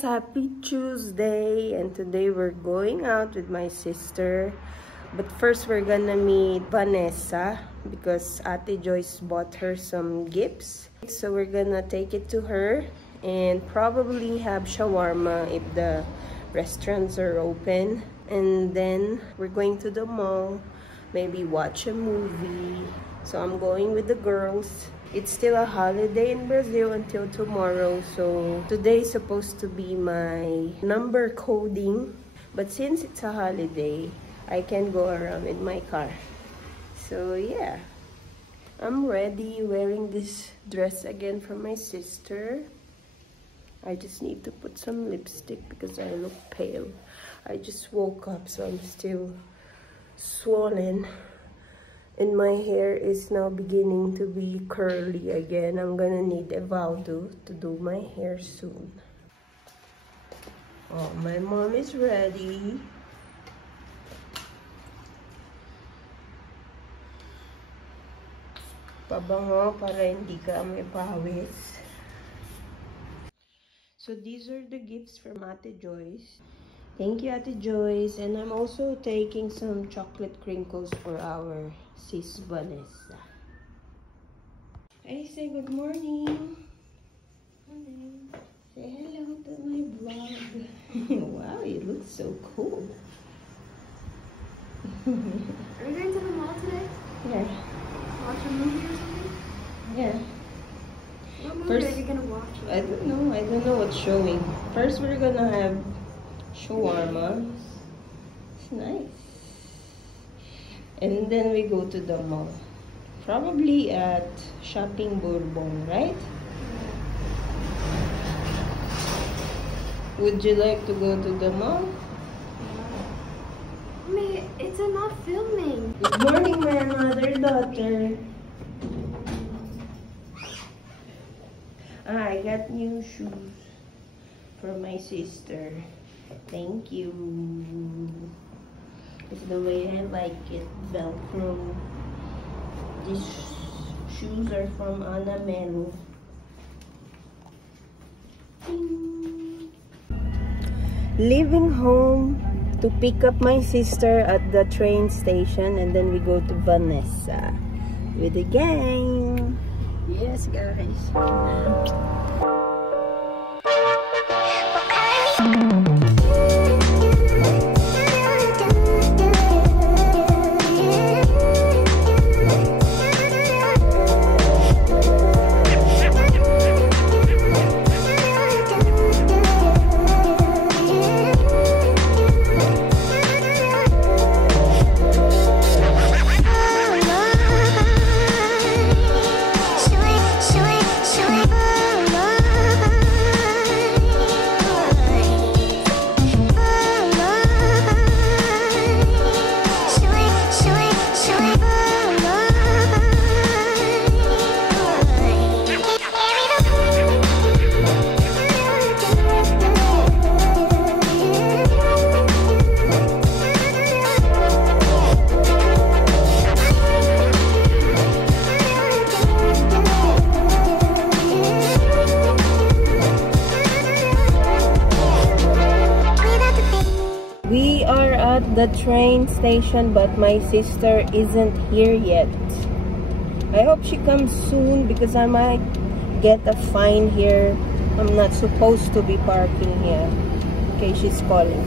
guys, happy Tuesday, and today we're going out with my sister. But first we're gonna meet Vanessa because Ate Joyce bought her some gifts. So we're gonna take it to her and probably have shawarma if the restaurants are open. And then we're going to the mall, maybe watch a movie. So I'm going with the girls. It's still a holiday in Brazil until tomorrow. So today is supposed to be my number coding. But since it's a holiday, I can go around with my car. So yeah, I'm ready, wearing this dress again from my sister. I just need to put some lipstick because I look pale. I just woke up, so I'm still swollen. And my hair is now beginning to be curly again. I'm gonna need Evaldo to do my hair soon. Oh, my mom is ready. Pabango para hindi ka may pawis. So these are the gifts from Ate Joyce. Thank you, Ate Joyce. And I'm also taking some chocolate crinkles for our sis Vanessa. Hey, say good morning. Morning. Say hello to my vlog. Wow, you look so cool. Are we going to the mall today? Yeah. Watch a movie or something? Yeah. What movie First, are you gonna watch? I don't know what's showing. First, we're gonna have shawarma. It's nice. And then we go to the mall. Probably at Shopping Bourbon, right? Would you like to go to the mall? Mommy, it's not filming. Good morning, my mother, daughter. I got new shoes for my sister. Thank you. It's the way I like it. Velcro. These shoes are from Ana Melo. Leaving home to pick up my sister at the train station, and then we go to Vanessa with the gang. Yes, guys. We are at the train station, but my sister isn't here yet. I hope she comes soon because I might get a fine here. I'm not supposed to be parking here. Okay, she's calling.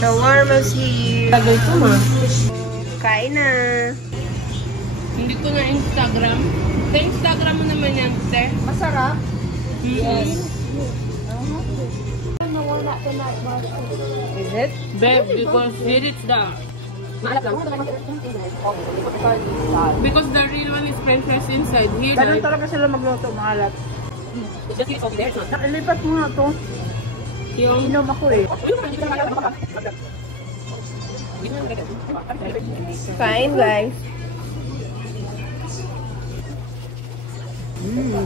Shawarma's here. Tagay ko ma. Kain na. Hindi ko na Instagram. Sa Instagram mo naman yan, te. Masarap? Yes. Is it? Babe, because here it's the... Because the real one is french fries inside. Here, Ganun talaga sila magluto, maalat. it's just over there. Nakalipat mo nga to. Yung... Inom ako eh. Fine, guys.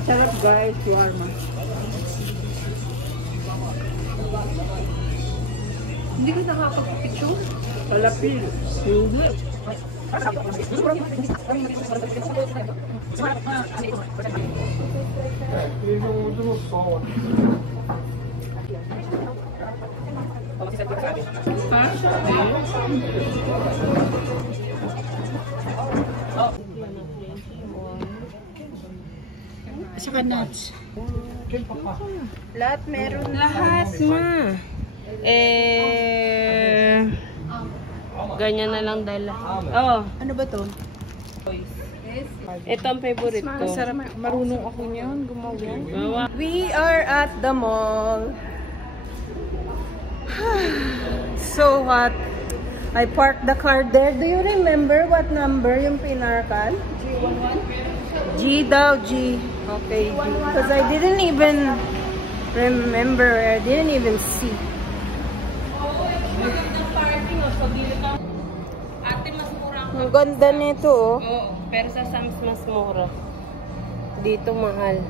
Sarap guys, shawarma. Hindi ko nakakapag-picture. Palapil. Saka nuts. Lahat meron. Lahat ma. Ganyan na lang dala. Oh, Ano ba to? ito ang favorite ko. Sarap. Marunong ako niyan gumawa. We are at the mall. So hot. I parked the car there. Do you remember what number yung pinarkan? G daw, G. Okay, G. Because I didn't even remember. I didn't even see. Ate, mas mura ang Ang ganda nito, oh. Oo, pero sa Sam's mas mura. Dito mahal.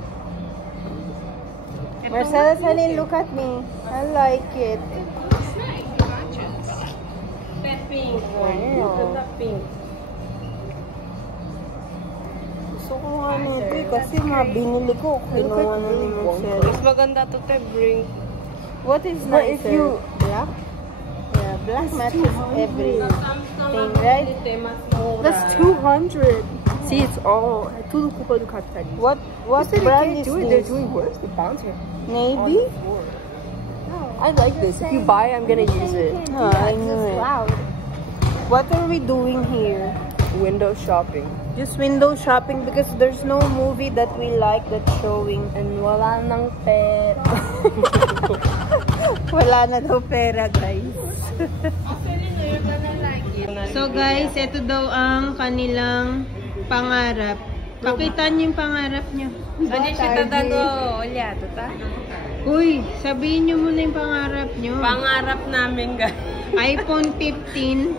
Marcela, Salin, look at me. I like it. Pet pink. Wow. Ganda pink. Gusto ko nga nito eh, kasi binili ko. Kinuha na ni Marcela. Mas maganda to, te, bring. What is nicer? Black? Yeah, black matches everything, right? Mas mura. That's 200. See, it's all. What brand is They're this? doing worse. The pounds are Navy? I like this. If you buy, I'm gonna use it. I knew it. What are we doing here? Window shopping. Just window shopping because there's no movie that we like that's showing. And wala nang pera. Wala na daw pera, guys. So guys, ito daw ang kanilang pangarap. Pakita niyo yung pangarap niyo. Ano siya tatago? Olya, tata? Uy, sabihin niyo muna yung pangarap niyo. Pangarap namin, guys. iPhone 15.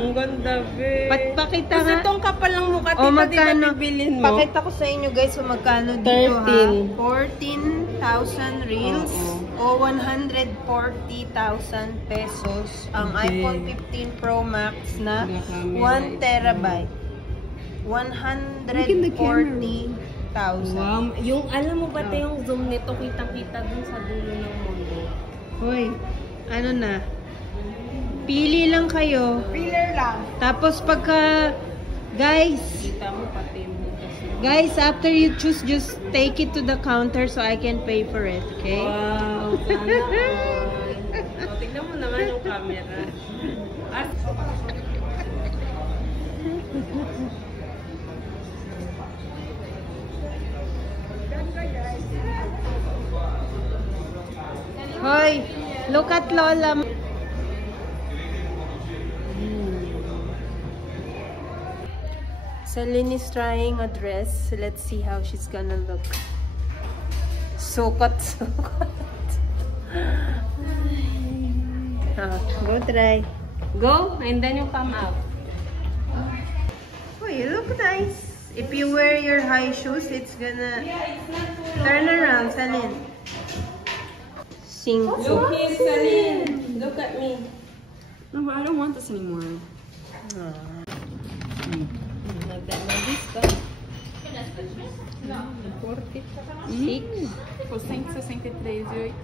Ang ganda, be. Pakita Kasi nga. itong kapal ng mukha, O, di ba magkano? bibilin mo? Pakita ko sa inyo guys kung magkano dito 13. ha. 14,000 reals o 140,000 pesos ang iPhone 15 Pro Max na 1 terabyte. 140,000. Wow. Yung, alam mo ba yung zoom nito, kitang-kita dun sa dulo ng mundo. Hoy, ano na? Pili lang kayo. Filler lang. Tapos pagka, guys, Kita mo pati mo kasi. guys, after you choose, just take it to the counter so I can pay for it, okay? Wow, sana all. O, tignan mo naman yung camera. Hoy, look at Lola. Celine is trying a dress. Let's see how she's gonna look. Sukat. Go try. Go, and then you come out. Oh, you look nice. If you wear your high shoes, it's gonna turn around, Celine. Cinco. Look here, Celine. Look at me. No, but I don't want this anymore. Por 163,80.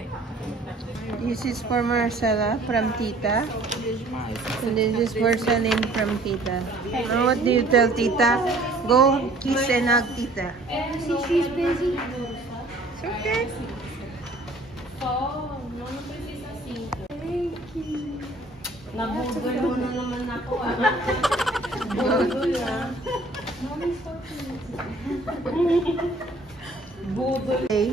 This is for Marcela from Tita. And this is for Celine from Tita. Now, what do you tell Tita? Go kiss and hug Tita. She's busy. It's okay. Oh, no precisa 5. Nabudol mo na naman ako, Budol, Budol. Okay.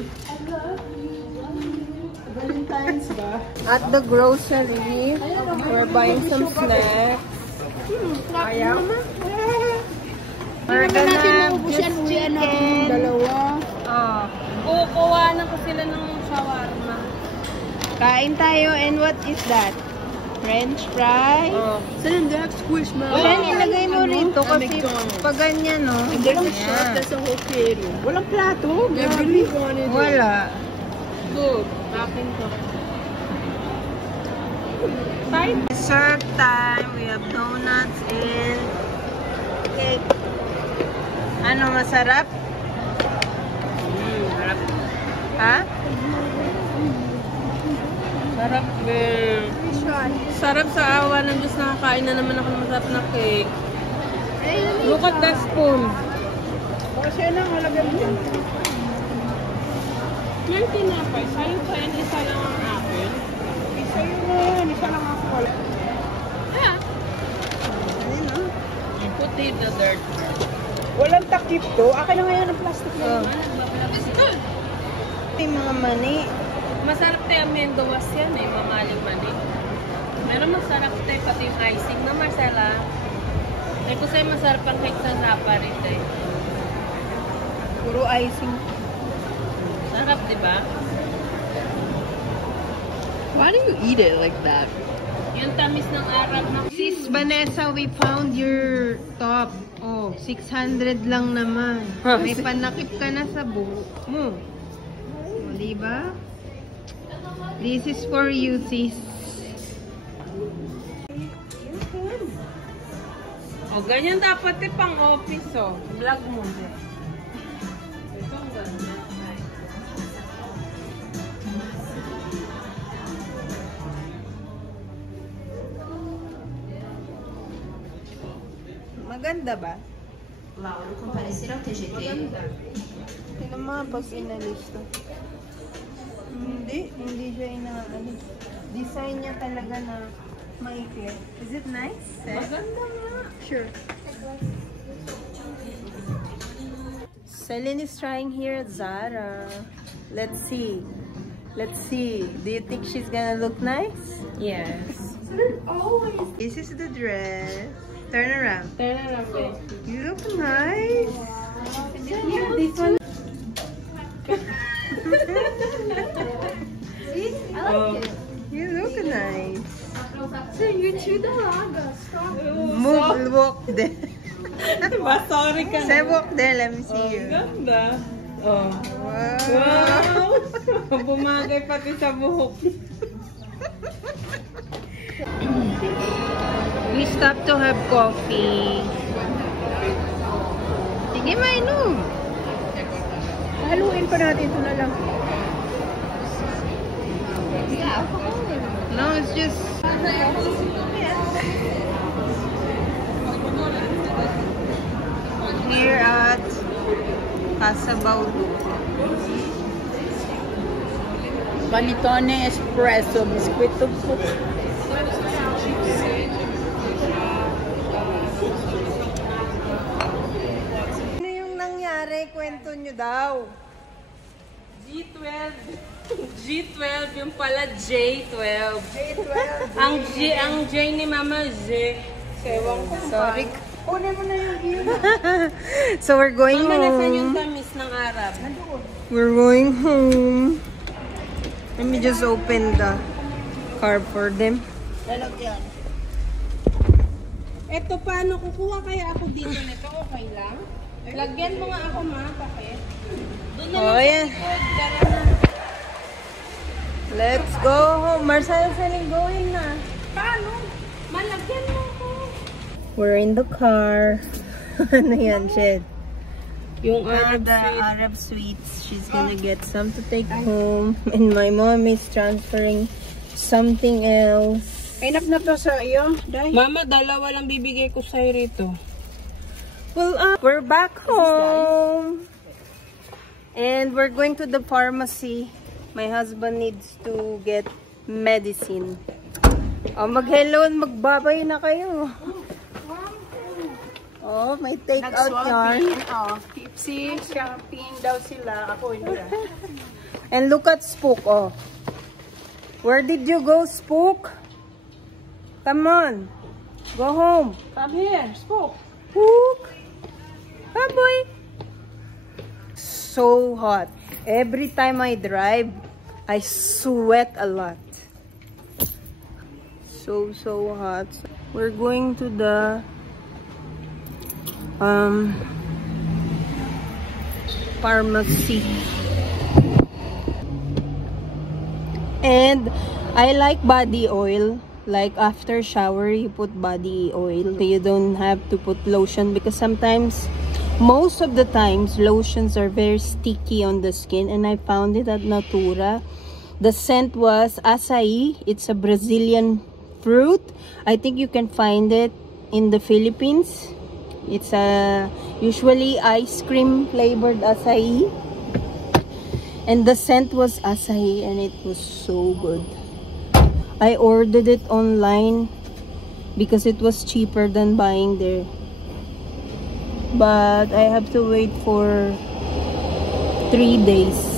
Valentine's ba? At the grocery, we're buying some snacks. Ayaw. We're gonna have just chicken. Dalawa. Oh. Kukuha na ko sila ng shawarma. Kain tayo, and what is that? French fry? Then they have squish man. Then, ilagay mo rito kasi pag ganyan, no? Walang shot, that's a whole theater. Walang plato. I really wanted it. Wala. Good. Akin to. Dessert time. We have donuts and cake. Ano, masarap? Harap. Ha? Sarap, girl. Sarap sa awa ng Diyos, nakakain na naman ako ng masarap na cake. Look at that spoon. Kasi na, halagyan mo dyan. Yung tinapay, sa'yo pa yun, isa lang ang akin. Isa yun na, isa lang ako pala. Yeah. You put it in the dirt. Walang takip to. Akin na ngayon ang plastic na. It's good. Yung mga mani. Masarap tayo ang mendowas yan eh, mamaling mani. Pero masarap tayo pati yung icing na Marcela. Eh kung sa'yo masarap ang cake sa Napa rin eh. Puro icing. Sarap, di ba? Why do you eat it like that? Yung tamis ng Arab na. Sis Vanessa, we found your top. Oh, 600 lang naman. May panakip ka na sa buhok mo. O, diba? This is for you, sis. O, ganyan dapat eh pang office oh. Vlog mo. Ito ang ganda. Maganda ba? Lauro comparecerá ao TGT. Tingnan mo pag inalis to. Hindi siya inaalis. Design niya talaga na maikli. Is it nice? Maganda nga. Sure. Celine is trying here at Zara. Let's see. Let's see. Do you think she's gonna look nice? Yes. This is the dress. Turn around. Turn around, babe. You look nice. Yeah, this one. Oh, you look nice. So you chew the laga. Stop. Move, walk there. Diba? Sorry ka Say walk there, let me see you. Ganda. Oh. Wow. Wow! Bumagay pati sa buhok. We stopped to have coffee. Sige, mainom. Haluin pa natin ito na lang. No, it's just... Here at Casa Baulu. Panitone espresso, biskwito po. Ano yung nangyari? Kwento nyo daw. G12. G12 yung pala J12. J12. Ang J ni Mama Z. Ewan ko. Sorry. Kunin mo na yung view. So we're going Mama, nasan yung home. tamis ng Arab? We're going home. Let me just open the car for them. Lalagyan. Eto, paano kukuha kaya ako dito nito? Okay lang? Lagyan mo nga ako, ma. Bakit? Doon na Oh, lang yeah. sa likod. Tara na. Let's go home. Marcel saling going na. Paano? Malagyan mo ako. We're in the car. Ano yan, Shed? Yung The Arab sweets. She's gonna get some to take home. And my mom is transferring something else. Enough na to sa iyo, Day. Mama, dalawa lang bibigay ko sa'yo rito. Well, we're back home. And we're going to the pharmacy. My husband needs to get medicine. Oh, mag-hello and magbabay na kayo. Oh, may take-out yarn. Oh, Pepsi, shopping daw sila. Ako hindi. And look at Spook, oh. Where did you go, Spook? Come on. Go home. Come here, Spook. Spook. Come, boy. So hot. Every time I drive, I sweat a lot. so hot. We're going to the pharmacy. And I like body oil. Like after shower, you put body oil. You don't have to put lotion because sometimes, most of the times, lotions are very sticky on the skin. And I found it at Natura. The scent was acai. It's a Brazilian fruit. I think you can find it in the Philippines. It's a usually ice cream flavored acai. And the scent was acai and it was so good. I ordered it online because it was cheaper than buying there. But I have to wait for 3 days.